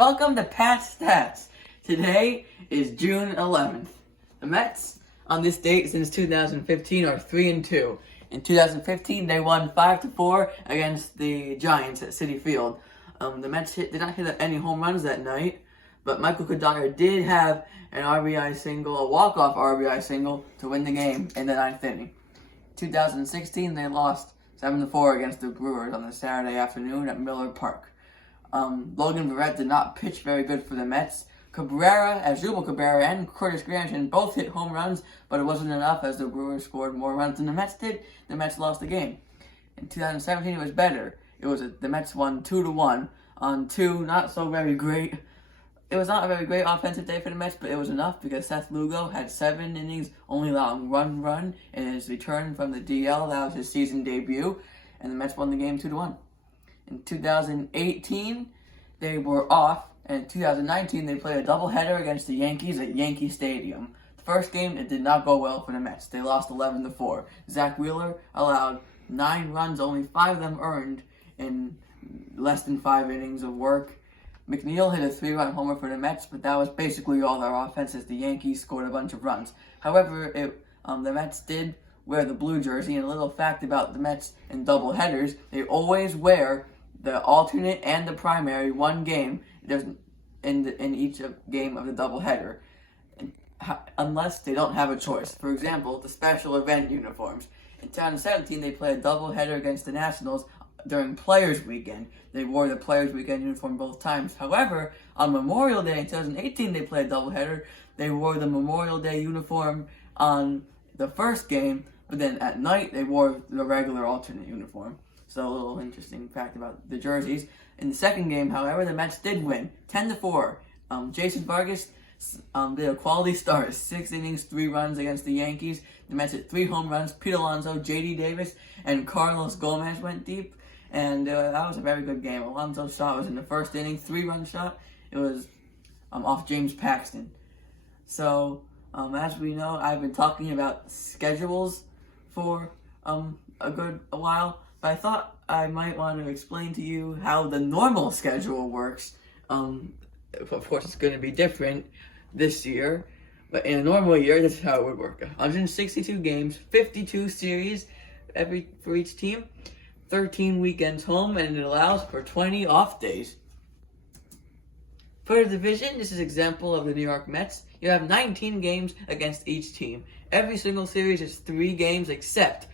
Welcome to Pat's Stats. Today is June 11th. The Mets on this date since 2015 are 3-2. In 2015, they won 5-4 against the Giants at Citi Field. The Mets did not hit any home runs that night, but Michael Kodaka did have an RBI single, a walk-off RBI single, to win the game in the ninth inning. 2016, they lost 7-4 against the Brewers on a Saturday afternoon at Miller Park. Logan Verrett did not pitch very good for the Mets. Asdrubal Cabrera and Curtis Granderson both hit home runs, but it wasn't enough as the Brewers scored more runs than the Mets did. The Mets lost the game. In 2017, it was better. The Mets won 2-1 on two not so very great. It was not a very great offensive day for the Mets, but it was enough because Seth Lugo had 7 innings, only allowing one run in his return from the DL. That was his season debut, and the Mets won the game 2-1. In 2018, they were off, and in 2019, they played a doubleheader against the Yankees at Yankee Stadium. The first game, it did not go well for the Mets. They lost 11-4. Zach Wheeler allowed 9 runs, only 5 of them earned in less than 5 innings of work. McNeil hit a 3-run homer for the Mets, but that was basically all their offense as the Yankees scored a bunch of runs. However, the Mets did wear the blue jersey, and a little fact about the Mets in doubleheaders, they always wear the alternate and the primary one game in each game of the doubleheader, unless they don't have a choice. For example, the special event uniforms. In 2017, they played a doubleheader against the Nationals during Players Weekend. They wore the Players Weekend uniform both times. However, on Memorial Day in 2018, they played a doubleheader. They wore the Memorial Day uniform on the first game, but then at night, they wore the regular alternate uniform. So a little interesting fact about the jerseys. In the second game, however, the Mets did win 10-4. Jason Vargas did a quality start, 6 innings, 3 runs against the Yankees. The Mets hit 3 home runs. Pete Alonso, J.D. Davis, and Carlos Gomez went deep. And that was a very good game. Alonso's shot was in the first inning, 3-run shot. It was off James Paxton. So, as we know, I've been talking about schedules for a while. But I thought I might want to explain to you how the normal schedule works. Of course, it's going to be different this year. But in a normal year, this is how it would work. 162 games, 52 series for each team, 13 weekends home, and it allows for 20 off days. For the division, this is an example of the New York Mets. You have 19 games against each team. Every single series is 3 games, except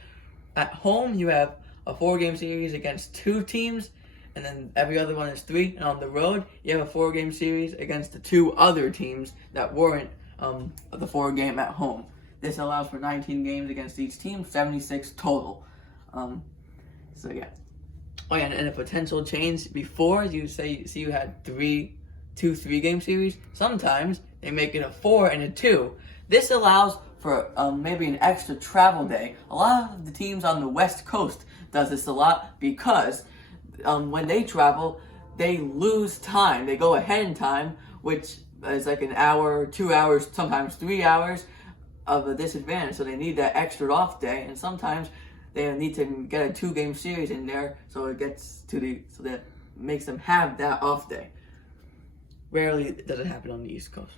at home you have a 4-game series against 2 teams, and then every other one is 3. And on the road, you have a 4-game series against the 2 other teams that weren't the 4-game at home. This allows for 19 games against each team, 76 total. So yeah. Oh yeah, and a potential change before you had 2 3-game series. Sometimes they make it a 4 and a 2. This allows for maybe an extra travel day. A lot of the teams on the West Coast does this a lot because when they travel, they lose time. They go ahead in time, which is like an hour, 2 hours, sometimes 3 hours of a disadvantage. So they need that extra off day, and sometimes they need to get a 2-game series in there, so that makes them have that off day. Rarely does it happen on the East Coast.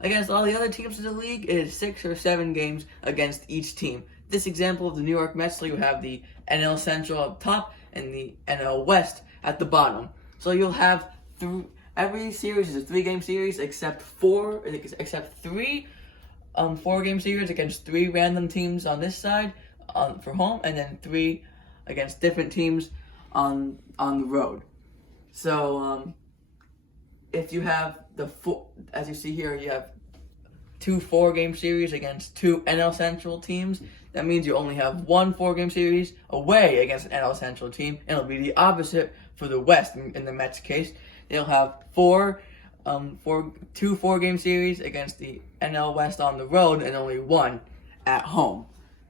Against all the other teams in the league, it is 6 or 7 games against each team. This example of the New York Mets, you have the NL Central up top and the NL West at the bottom. So you'll have every series is a 3-game series except 3 4-game series against 3 random teams on this side for home, and then 3 against different teams on the road. So if you have as you see here, you have 2 4-game series against 2 NL Central teams. That means you only have 1 4-game series away against an NL Central team, and it'll be the opposite for the West in the Mets case. They'll have 2 4-game series against the NL West on the road, and only 1 at home.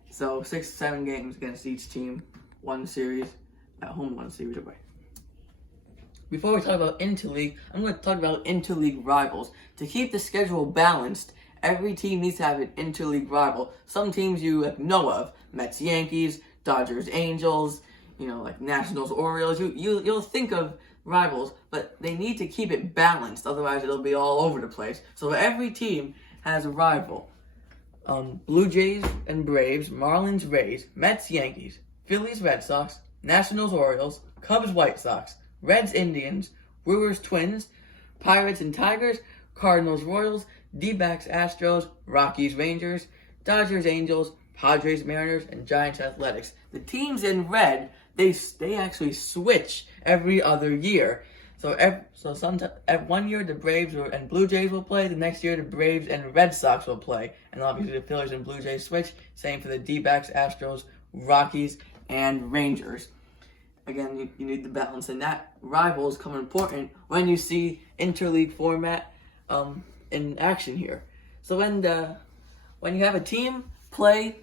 So 6 7 games against each team, 1 series at home, 1 series away. Before we talk about interleague, I'm going to talk about interleague rivals. To keep the schedule balanced, every team needs to have an interleague rival. Some teams you know of, Mets, Yankees, Dodgers, Angels, like Nationals, Orioles. You'll think of rivals, but they need to keep it balanced, otherwise it'll be all over the place. So every team has a rival. Blue Jays and Braves, Marlins, Rays, Mets, Yankees, Phillies, Red Sox, Nationals, Orioles, Cubs, White Sox, Reds, Indians, Brewers, Twins, Pirates and Tigers, Cardinals, Royals, D-backs, Astros, Rockies, Rangers, Dodgers, Angels, Padres, Mariners, and Giants, Athletics. The teams in red, they actually switch every other year. So one year the Braves and Blue Jays will play. The next year the Braves and Red Sox will play. And obviously the Phillies and Blue Jays switch. Same for the D-backs, Astros, Rockies, and Rangers. Again, you need the balance, and that rivals come important when you see interleague format in action here. So when you have a team play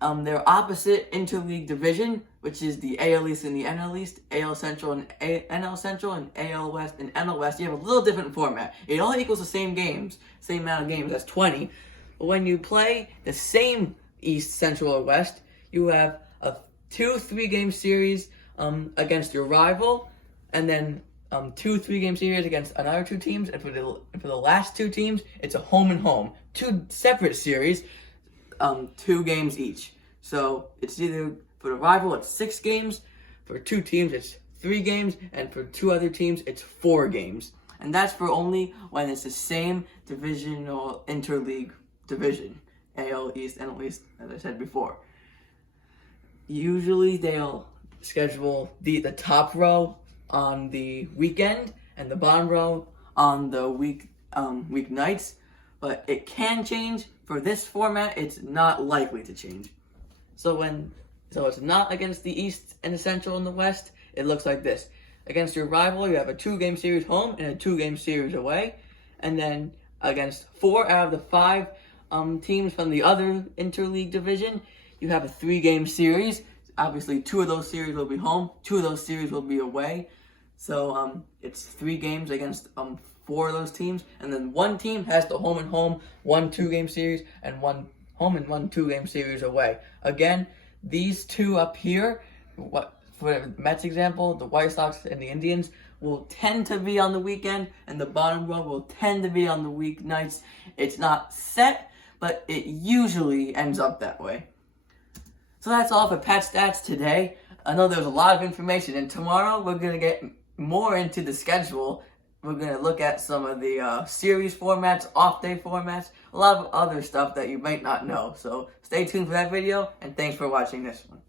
their opposite interleague division, which is the AL East and the NL East, AL Central and NL Central, and AL West and NL West, you have a little different format. It all equals the same games, same amount of games, that's 20. But when you play the same East, Central, or West, you have a 2-3 game series against your rival, and then 2-3 game series against another two teams, and for the last two teams, it's a home and home. Two separate series, 2 games each. So it's either for the rival it's 6 games, for two teams it's 3 games, and for 2 other teams it's 4 games. And that's for only when it's the same divisional interleague division, AL East, NL East, as I said before. Usually they'll schedule the top row on the weekend and the bottom row on the weeknights, but it can change. For this format, it's not likely to change. So it's not against the East and the Central and the West. It looks like this. Against your rival, you have a 2-game series home and a 2-game series away, and then against 4 out of the 5 teams from the other interleague division, you have a 3-game series. Obviously, 2 of those series will be home, 2 of those series will be away. So it's 3 games against 4 of those teams, and then one team has the home and home, 1 2-game series, and 1 home and 1 2-game series away. Again, these 2 up here, for the Mets example, the White Sox and the Indians, will tend to be on the weekend, and the bottom row will tend to be on the weeknights. It's not set, but it usually ends up that way. So that's all for Pet Stats today. I know there's a lot of information, and tomorrow we're going to get more into the schedule. We're going to look at some of the series formats, off-day formats, a lot of other stuff that you might not know. So stay tuned for that video, and thanks for watching this one.